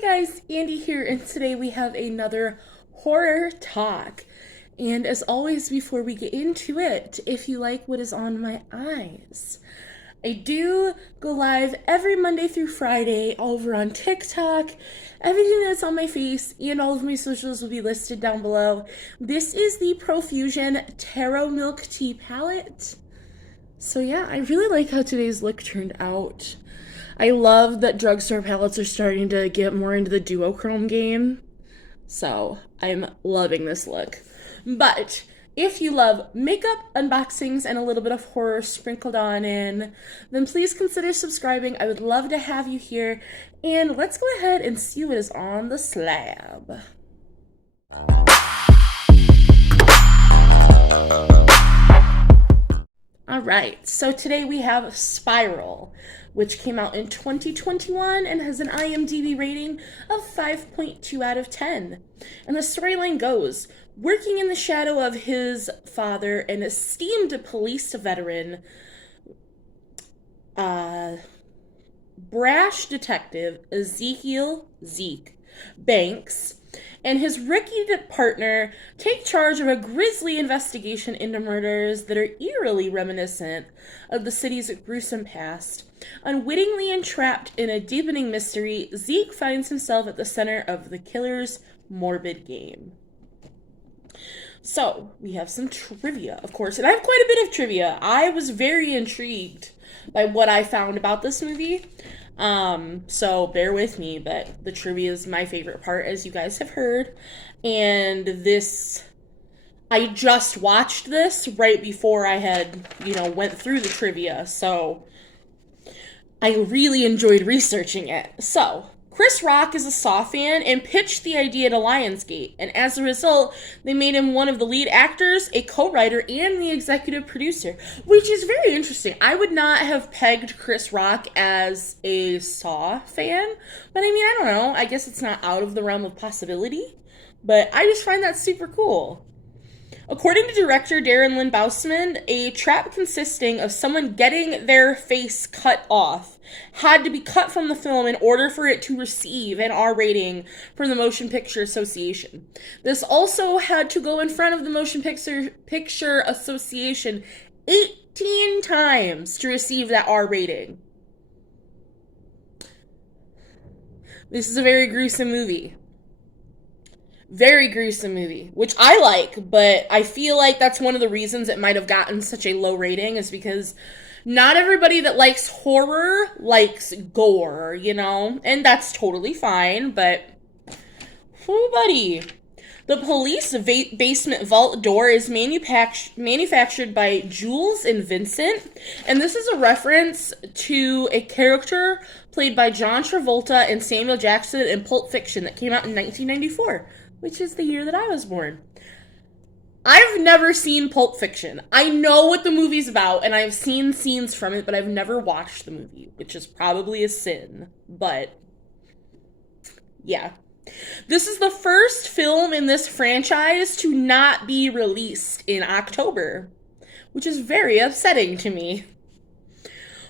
Hey guys, Andy here, and today we have another horror talk. And as always, before we get into it, if you like what is on my eyes, I do go live every Monday through Friday over on TikTok. Everything that's on my face and all of my socials will be listed down below. This is the Profusion Taro Milk Tea Palette. So yeah, I really like how today's look turned out. I love that drugstore palettes are starting to get more into the duochrome game. So I'm loving this look. But if you love makeup, unboxings, and a little bit of horror sprinkled on in, then please consider subscribing. I would love to have you here. And let's go ahead and see what is on the slab. Alright, so today we have Spiral, which came out in 2021 and has an IMDb rating of 5.2 out of 10. And the storyline goes, working in the shadow of his father, an esteemed police veteran, brash detective Zeke Banks, and his rookie partner take charge of a grisly investigation into murders that are eerily reminiscent of the city's gruesome past. Unwittingly entrapped in a deepening mystery, Zeke finds himself at the center of the killer's morbid game. So, we have some trivia, of course, and I have quite a bit of trivia. I was very intrigued by what I found about this movie. So bear with me, but the trivia is my favorite part, as you guys have heard. And I just watched this right before I had, went through the trivia. So I really enjoyed researching it. So Chris Rock is a Saw fan and pitched the idea to Lionsgate, and as a result, they made him one of the lead actors, a co-writer, and the executive producer, which is very interesting. I would not have pegged Chris Rock as a Saw fan, but I don't know. I guess it's not out of the realm of possibility, but I just find that super cool. According to director Darren Lynn Bousman, a trap consisting of someone getting their face cut off had to be cut from the film in order for it to receive an R rating from the Motion Picture Association. This also had to go in front of the Motion Picture Association 18 times to receive that R rating. This is a very gruesome movie. Very gruesome movie, which I like, but I feel like that's one of the reasons it might have gotten such a low rating, is because not everybody that likes horror likes gore, and that's totally fine, but oh, buddy. The police basement vault door is manufactured by Jules and Vincent, and this is a reference to a character played by John Travolta and Samuel Jackson in Pulp Fiction that came out in 1994. Which is the year that I was born. I've never seen Pulp Fiction. I know what the movie's about, and I've seen scenes from it, but I've never watched the movie, which is probably a sin. But, yeah. This is the first film in this franchise to not be released in October, which is very upsetting to me.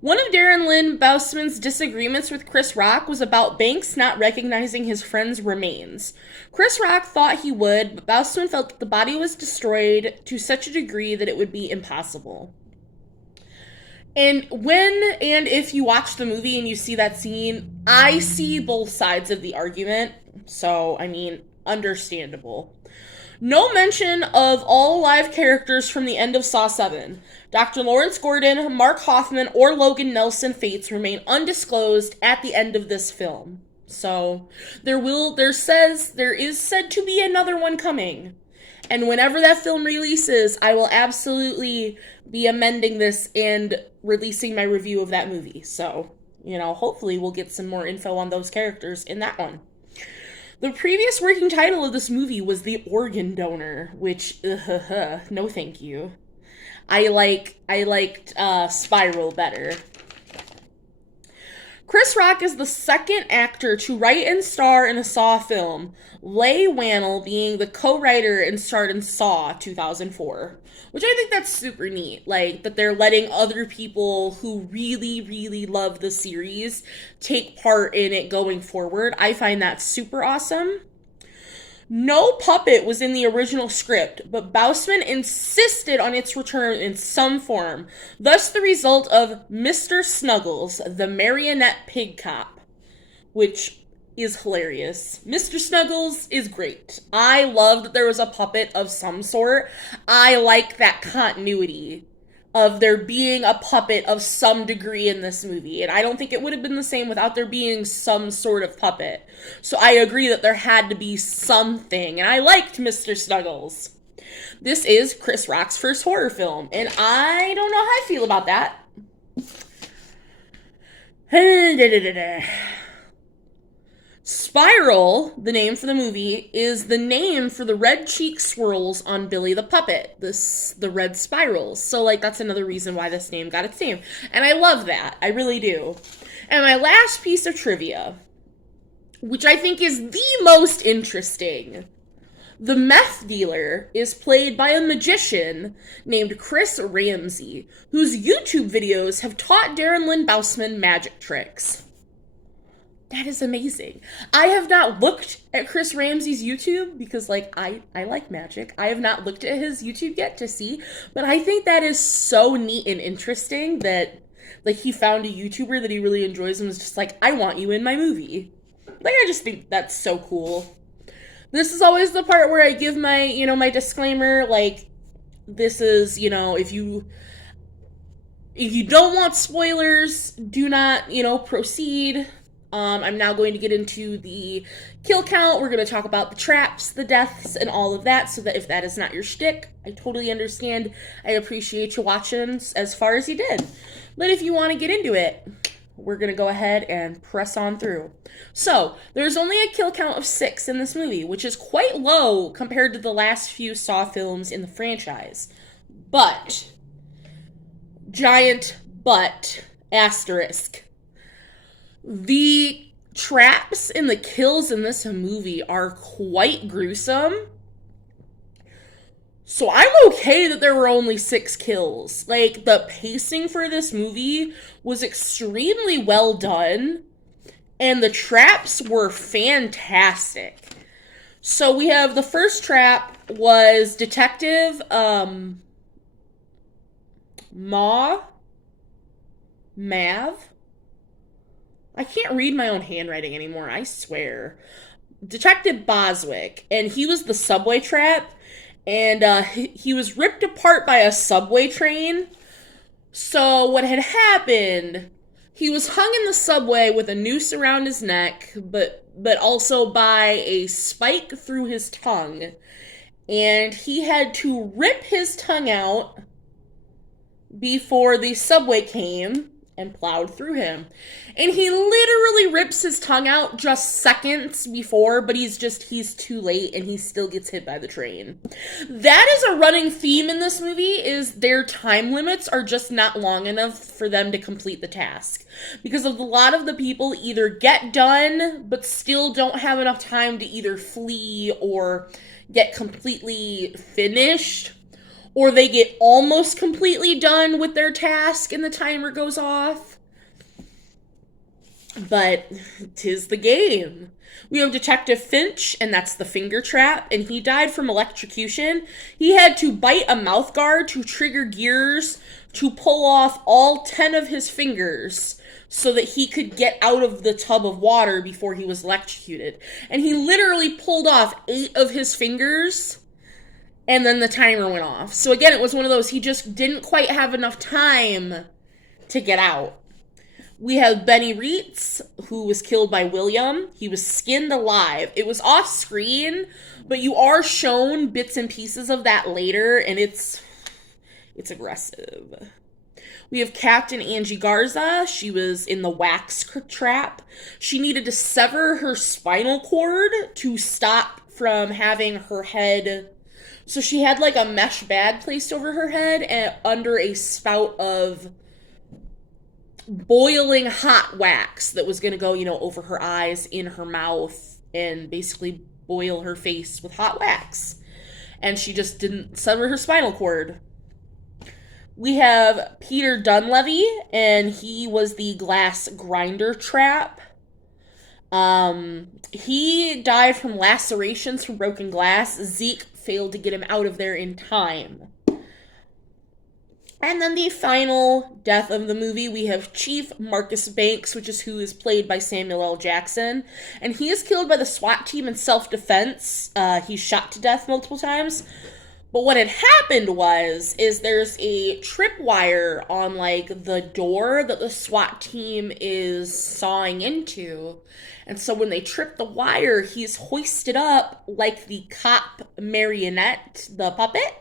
One of Darren Lynn Bousman's disagreements with Chris Rock was about Banks not recognizing his friend's remains. Chris Rock thought he would, but Bousman felt that the body was destroyed to such a degree that it would be impossible. And if you watch the movie and you see that scene, I see both sides of the argument. So, understandable. No mention of all live characters from the end of Saw 7. Dr. Lawrence Gordon, Mark Hoffman, or Logan Nelson fates remain undisclosed at the end of this film. So, there is said to be another one coming. And whenever that film releases, I will absolutely be amending this and releasing my review of that movie. So, hopefully we'll get some more info on those characters in that one. The previous working title of this movie was The Organ Donor, which, no thank you. I liked Spiral better. Chris Rock is the second actor to write and star in a Saw film, Leigh Whannell being the co-writer and starred in Saw 2004. Which I think that's super neat. Like, that they're letting other people who really, really love the series take part in it going forward. I find that super awesome. No puppet was in the original script, but Bousman insisted on its return in some form, thus the result of Mr. Snuggles, the marionette pig cop, which is hilarious. Mr. Snuggles is great. I love that there was a puppet of some sort. I like that continuity of there being a puppet of some degree in this movie. And I don't think it would have been the same without there being some sort of puppet. So I agree that there had to be something. And I liked Mr. Snuggles. This is Chris Rock's first horror film. And I don't know how I feel about that. Spiral, the name for the movie, is the name for the red cheek swirls on Billy the Puppet. The red spirals. So, like, that's another reason why this name got its name. And I love that. I really do. And my last piece of trivia, which I think is the most interesting. The meth dealer is played by a magician named Chris Ramsey, whose YouTube videos have taught Darren Lynn Bousman magic tricks. That is amazing. I have not looked at Chris Ramsey's YouTube because, like, I like magic. I have not looked at his YouTube yet to see, but I think that is so neat and interesting that, like, he found a YouTuber that he really enjoys and was just like, I want you in my movie. Like, I just think that's so cool. This is always the part where I give my, my disclaimer, like, this is, if you don't want spoilers, do not, proceed. I'm now going to get into the kill count. We're going to talk about the traps, the deaths, and all of that, so that if that is not your shtick, I totally understand. I appreciate you watching as far as you did. But if you want to get into it, we're going to go ahead and press on through. So, there's only a kill count of 6 in this movie, which is quite low compared to the last few Saw films in the franchise. But, giant but, asterisk. The traps and the kills in this movie are quite gruesome. So I'm okay that there were only 6 kills. Like, the pacing for this movie was extremely well done, and the traps were fantastic. So we have the first trap was Detective Mav. I can't read my own handwriting anymore, I swear. Detective Boswick, and he was the subway trap, and he was ripped apart by a subway train. So what had happened, he was hung in the subway with a noose around his neck, but also by a spike through his tongue. And he had to rip his tongue out before the subway came and plowed through him. And he literally rips his tongue out just seconds before, but he's too late and he still gets hit by the train. That is a running theme in this movie, is their time limits are just not long enough for them to complete the task. Because of a lot of the people either get done, but still don't have enough time to either flee or get completely finished, or they get almost completely done with their task and the timer goes off. But 'tis the game. We have Detective Finch, and that's the finger trap, and he died from electrocution. He had to bite a mouth guard to trigger gears to pull off all 10 of his fingers so that he could get out of the tub of water before he was electrocuted. And he literally pulled off 8 of his fingers, and then the timer went off. So again, it was one of those, he just didn't quite have enough time to get out. We have Benny Reitz, who was killed by William. He was skinned alive. It was off screen, but you are shown bits and pieces of that later, and it's aggressive. We have Captain Angie Garza. She was in the wax trap. She needed to sever her spinal cord to stop from having her head. So she had like a mesh bag placed over her head and under a spout of boiling hot wax that was going to go, over her eyes, in her mouth, and basically boil her face with hot wax. And she just didn't sever her spinal cord. We have Peter Dunleavy, and he was the glass grinder trap. He died from lacerations from broken glass. Zeke failed to get him out of there in time. And then the final death of the movie, we have Chief Marcus Banks, which is who is played by Samuel L. Jackson. And he is killed by the SWAT team in self-defense. He's shot to death multiple times. But what had happened is there's a tripwire on, the door that the SWAT team is sawing into. And so when they trip the wire, he's hoisted up like the cop marionette, the puppet.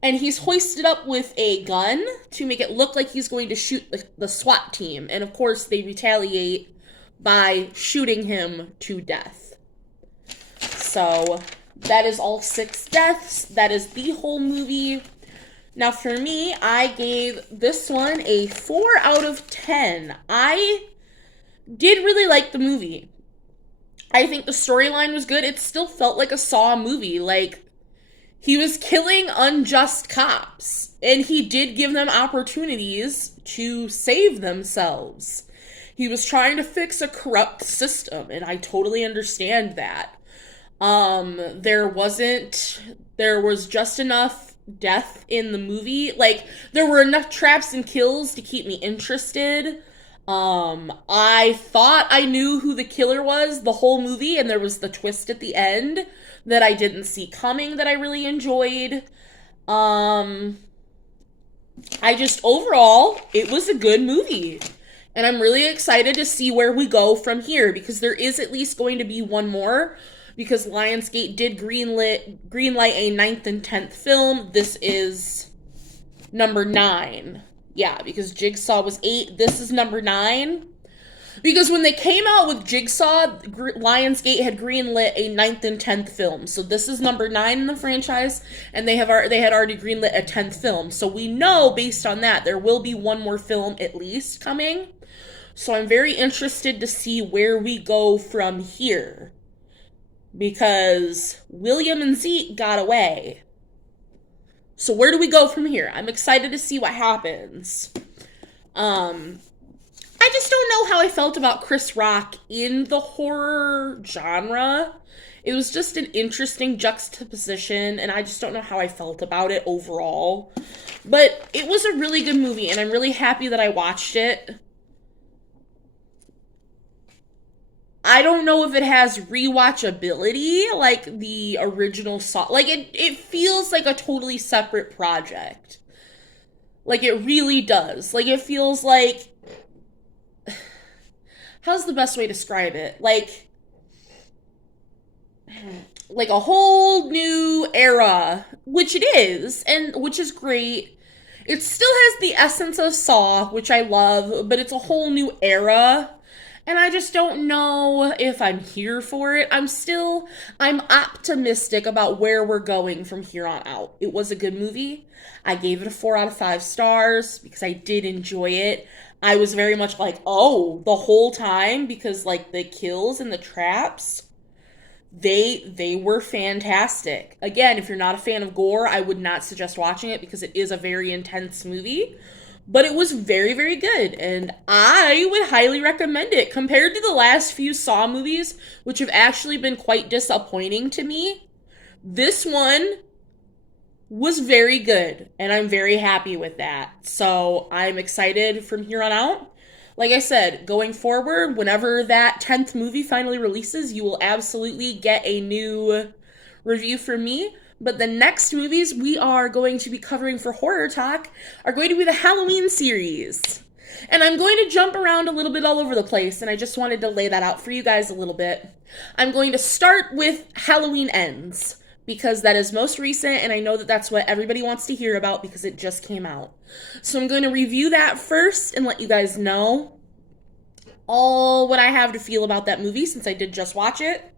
And he's hoisted up with a gun to make it look like he's going to shoot the SWAT team. And of course, they retaliate by shooting him to death. So that is all 6 deaths. That is the whole movie. Now for me, I gave this one a 4 out of 10. I did really like the movie. I think the storyline was good. It still felt like a Saw movie. He was killing unjust cops, and he did give them opportunities to save themselves. He was trying to fix a corrupt system, and I totally understand that. There was just enough death in the movie. There were enough traps and kills to keep me interested. I thought I knew who the killer was the whole movie, and there was the twist at the end that I didn't see coming that I really enjoyed. Overall, it was a good movie. And I'm really excited to see where we go from here, because there is at least going to be one more, because Lionsgate did greenlight a 9th and 10th film. This is number 9. Yeah, because Jigsaw was 8. This is number 9. Because when they came out with Jigsaw, Lionsgate had greenlit a 9th and 10th film. So this is number 9 in the franchise, and they had already greenlit a 10th film. So we know, based on that, there will be one more film at least coming. So I'm very interested to see where we go from here. Because William and Zeke got away. So where do we go from here? I'm excited to see what happens. I just don't know how I felt about Chris Rock in the horror genre. It was just an interesting juxtaposition, and I just don't know how I felt about it overall. But it was a really good movie, and I'm really happy that I watched it. I don't know if it has rewatchability like the original Saw. It feels like a totally separate project. It really does. It feels like... How's the best way to describe it? Like a whole new era, which it is, and which is great. It still has the essence of Saw, which I love, but it's a whole new era. And I just don't know if I'm here for it. I'm optimistic about where we're going from here on out. It was a good movie. I gave it a 4 out of 5 stars because I did enjoy it. I was very much like, oh, the whole time, because the kills and the traps, they were fantastic. Again, if you're not a fan of gore, I would not suggest watching it because it is a very intense movie. But it was very, very good, and I would highly recommend it. Compared to the last few Saw movies, which have actually been quite disappointing to me, this one was very good, and I'm very happy with that. So I'm excited from here on out. Like I said, going forward, whenever that 10th movie finally releases, you will absolutely get a new review from me. But the next movies we are going to be covering for Horror Talk are going to be the Halloween series. And I'm going to jump around a little bit all over the place, and I just wanted to lay that out for you guys a little bit. I'm going to start with Halloween Ends, because that is most recent, and I know that that's what everybody wants to hear about because it just came out. So I'm going to review that first and let you guys know all what I have to feel about that movie, since I did just watch it.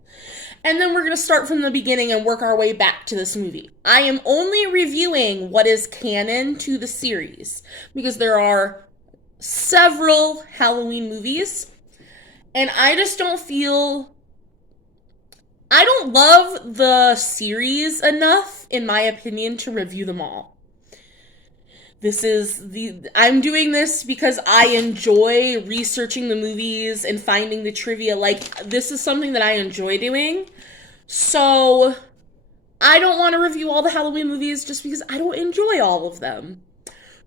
And then we're going to start from the beginning and work our way back to this movie. I am only reviewing what is canon to the series, because there are several Halloween movies, and I just don't feel. I don't love the series enough, in my opinion, to review them all. I'm doing this because I enjoy researching the movies and finding the trivia. Like, this is something that I enjoy doing. So, I don't want to review all the Halloween movies just because I don't enjoy all of them.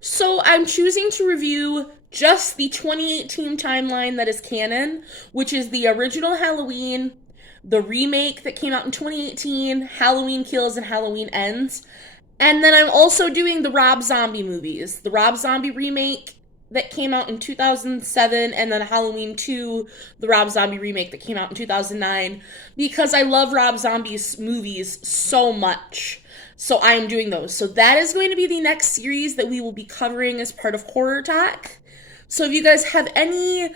So, I'm choosing to review just the 2018 timeline that is canon, which is the original Halloween, the remake that came out in 2018, Halloween Kills and Halloween Ends. And then I'm also doing the Rob Zombie movies. The Rob Zombie remake that came out in 2007, and then Halloween 2, the Rob Zombie remake that came out in 2009, because I love Rob Zombie's movies so much. So I'm doing those. So that is going to be the next series that we will be covering as part of Horror Talk. So if you guys have any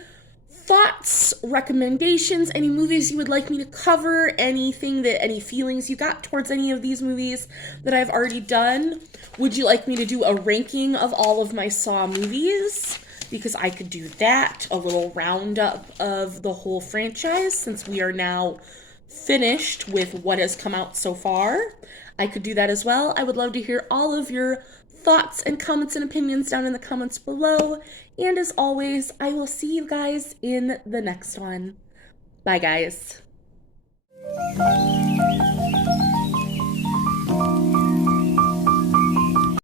thoughts, recommendations, any movies you would like me to cover, any feelings you got towards any of these movies that I've already done, would you like me to do a ranking of all of my Saw movies? Because I could do that, a little roundup of the whole franchise, since we are now finished with what has come out so far. I could do that as well. I would love to hear all of your thoughts and comments and opinions down in the comments below. And as always, I will see you guys in the next one. Bye, guys.